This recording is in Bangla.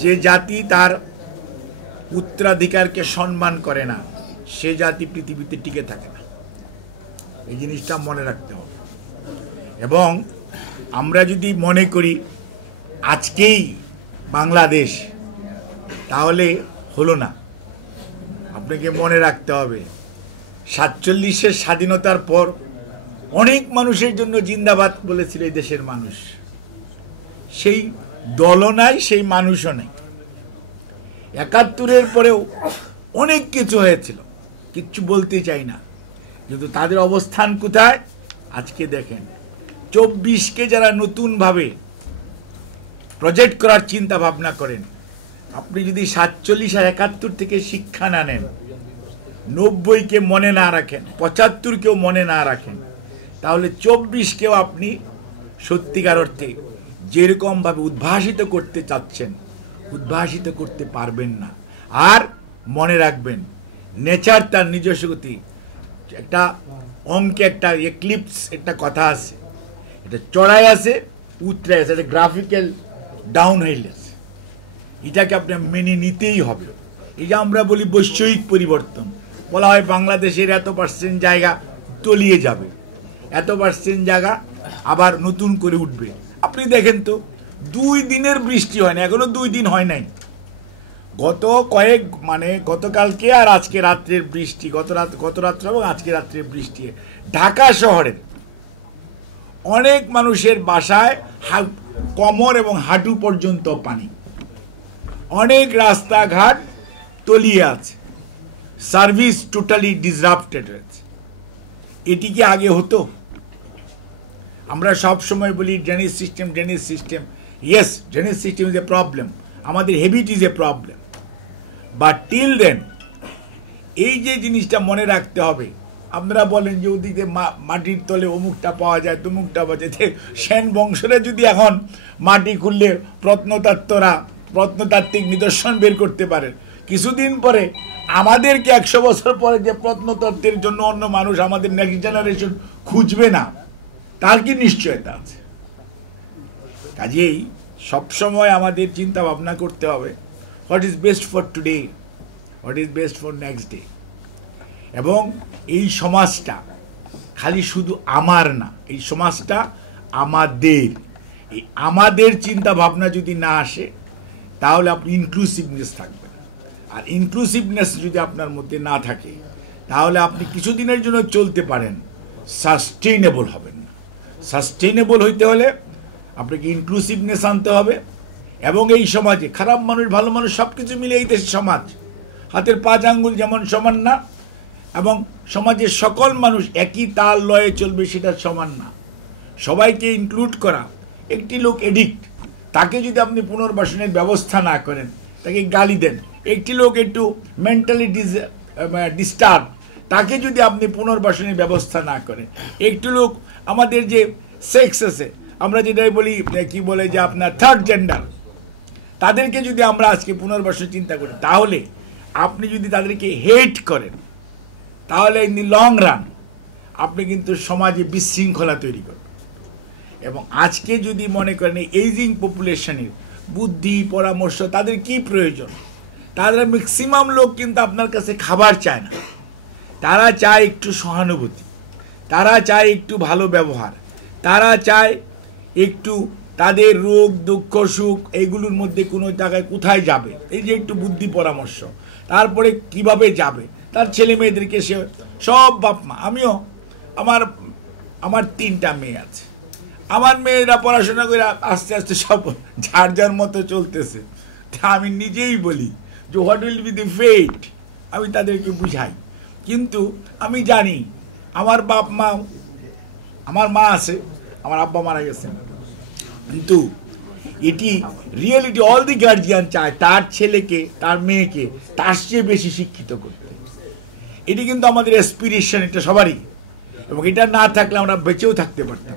যে জাতি তার উত্তরাধিকারকে সম্মান করে না সে জাতি পৃথিবীতে টিকে থাকে না। এই জিনিসটা মনে রাখতে হবে। এবং আমরা যদি মনে করি আজকেই বাংলাদেশ, তাহলে হলো না। আপনাকে মনে রাখতে হবে 47-এর স্বাধীনতার পর অনেক মানুষের জন্য জিন্দাবাদ বলেছিল এই দেশের মানুষ। সেই দলও নাই, সেই মানুষও নেই। 71-এর পরেও অনেক কিছু হয়েছিল, কিচ্ছু বলতে চাই না, কিন্তু তাদের অবস্থান কোথায় আজকে দেখেন। 24কে যারা নতুনভাবে প্রজেক্ট করার চিন্তা ভাবনা করেন, আপনি যদি 47 আর 71 থেকে শিক্ষা না নেন, 90-কে মনে না রাখেন, 75-কেও মনে না রাখেন, তাহলে 24-কেও আপনি সত্যিকার অর্থে যেরকমভাবে উদ্ভাসিত করতে চাচ্ছেন উদ্ভাসিত করতে পারবেন না। আর মনে রাখবেন, নেচার তার নিজস্ব গতি। একটা অঙ্কে একটা এক্লিপস একটা কথা আছে, এটা চড়াই আছে উতরাই আছে, এটা গ্রাফিক্যাল ডাউন হিল আছে। এটাকে আপনি মেনে নিতেই হবে। এই যে আমরা বলি বৈষয়িক পরিবর্তন, বলা হয় বাংলাদেশের এত% জায়গা তলিয়ে যাবে, এত% জায়গা আবার নতুন করে উঠবে। আপনি দেখেন তো 2 দিনের বৃষ্টি হয় না, এখনো 2 দিন হয় নাই। গতকালকে আর আজকে রাত্রের বৃষ্টি, গত রাত্রে এবং আজকে রাত্রের বৃষ্টি ঢাকা শহরের অনেক মানুষের বাসায় কোমর এবং হাঁটু পর্যন্ত পানি, অনেক রাস্তাঘাট তলিয়ে আছে, সার্ভিস টোটালি ডিসরাপ্টেড হয়েছে। এটি কি আগে হতো? আমরা সব সময় বলি drainage system. Yes, drainage system is a problem, আমাদের habit is a problem, but till then এই যে জিনিসটা মনে রাখতে হবে। আপনারা বলেন যে ওদিকে মাটির তলে অমুকটা পাওয়া যায়, তমুকটা পাওয়া যায়। সেন বংশরে যদি এখন মাটি খুললে প্রত্নতাত্ত্বিক নিদর্শন বের করতে পারেন, কিছুদিন পরে আমাদেরকে 100 বছর পরে যে প্রত্নতত্ত্বের জন্য অন্য মানুষ আমাদের নেক্সট জেনারেশন খুঁজবে না, তার কি নিশ্চয়তা আছে? কাজেই সবসময় আমাদের চিন্তা ভাবনা করতে হবে what is best for today, what is best for next day. এবং এই সমাজটা খালি শুধু আমার না, এই সমাজটা আমাদের। এই আমাদের চিন্তা ভাবনা যদি না আসে, তাহলে আপনি ইনক্লুসিভনেস থাকবেন। আর ইনক্লুসিভনেস যদি আপনার মধ্যে না থাকে, তাহলে আপনি কিছুদিনের জন্য চলতে পারেন, সাস্টেইনেবল হবেন না। সাস্টেইনেবল হইতে হলে আপনাকে ইনক্লুসিভনেস আনতে হবে। এবং এই সমাজে খারাপ মানুষ ভালো মানুষ সব কিছু মিলে এই দেশের সমাজ, হাতের 5 আঙ্গুল যেমন সমান না, এবং সমাজের সকল মানুষ একই তাল লয়ে চলবে সেটা সমান না। সবাইকে ইনক্লুড করা। একটি লোক এডিক্ট, তাকে যদি আপনি পুনর্বাসনের ব্যবস্থা না করেন, তাকে গালি দেন। একটি লোক একটু মেন্টালি ডিস্টার্ব, তাকে যদি আপনি পুনর্বাসনের ব্যবস্থা না করেন। একটি লোক, আমাদের যে সেক্স আছে, আমরা যেটাই বলি কি বলে যে আপনার থার্ড জেন্ডার, তাদেরকে যদি আমরা আজকে পুনর্বাসন চিন্তা করি, তাহলে আপনি যদি তাদেরকে হেট করেন, তাহলে ইন দি লং রান আপনি কিন্তু সমাজে বিশৃঙ্খলা তৈরি করবেন। এবং আজকে যদি মনে করেন এইজিং পপুলেশনের বুদ্ধি পরামর্শ, তাদের কি প্রয়োজন? তাদের ম্যাক্সিমাম লোক কিন্তু আপনার কাছে খাবার চায় না, তারা চায় একটু সহানুভূতি, তারা চায় একটু ভালো ব্যবহার, তারা চায় একটু তাদের রোগ দুঃখ সুখ এইগুলোর মধ্যে কোনো জায়গায় কোথায় যাবে, এই যে একটু বুদ্ধি পরামর্শ, তারপরে কিভাবে যাবে তার ছেলে মেয়েদেরকে সে সব বাপ মা। আমিও আমার 3টা মেয়ে আছে, আমার মেয়েরা পড়াশোনা করে আস্তে আস্তে সব যার যার মতো চলতেছে। তা আমি নিজেই বলি যে হোয়াট উইল বি দি ফেট, আমি তাদেরকে বুঝাই। কিন্তু আমি জানি আমার বাপ মা, আমার মা আছে, আমার আব্বা মারা গেছেন, কিন্তু এটি রিয়েলিটি অল দি গার্জিয়ান চায় তার ছেলেকে তার মেয়েকে তার চেয়ে বেশি শিক্ষিত করতে। এটি কিন্তু আমাদের অ্যাসপিরেশন, এটা সবারই। এবং এটা না থাকলে আমরা বেঁচেও থাকতে পারতাম।